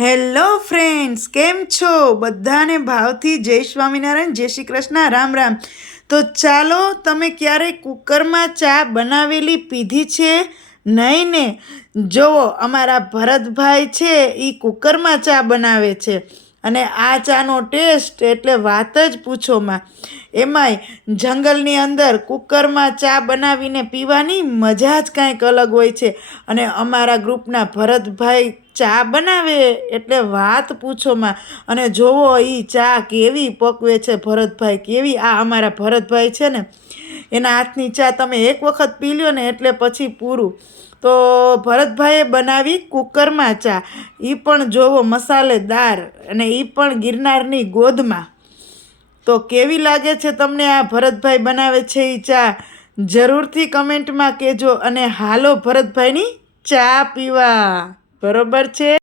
Hello friends, કેમ છો? બધાને ભાવથી જય સ્વામિનારાયણ, જય શ્રી કૃષ્ણ, રામ રામ. તો ચાલો, તમે ક્યારેય કુકરમાં ચા બનાવેલી પીધી છે? નહીં ને? જુઓ, અમારા ભરતભાઈ છે એ કુકરમાં ચા બનાવે છે. અને આ ચાનો ટેસ્ટ એટલે વાત જ પૂછોમાં એમાંય જંગલની અંદર કુકરમાં ચા બનાવીને પીવાની મજા જ કાંઈક અલગ હોય છે. અને અમારા ગ્રુપના ભરતભાઈ ચા બનાવે એટલે વાત પૂછોમાં અને જોવો એ ચા કેવી પકવે છે ભરતભાઈ, કેવી? આ અમારા ભરતભાઈ છે ને એના હાથની ચા તમે એક વખત પી લ્યો ને એટલે પછી પૂરું. તો ભરતભાઈએ બનાવી કુકરમાં ચા. એ પણ જોવો મસાલેદાર અને એ પણ ગિરનારની ગોદમાં. તો કેવી લાગે છે તમને આ ભરતભાઈ બનાવે છે એ ચા? જરૂરથી કમેન્ટમાં કહેજો અને હાલો ભરતભાઈની ચા પીવા. બરોબર છે?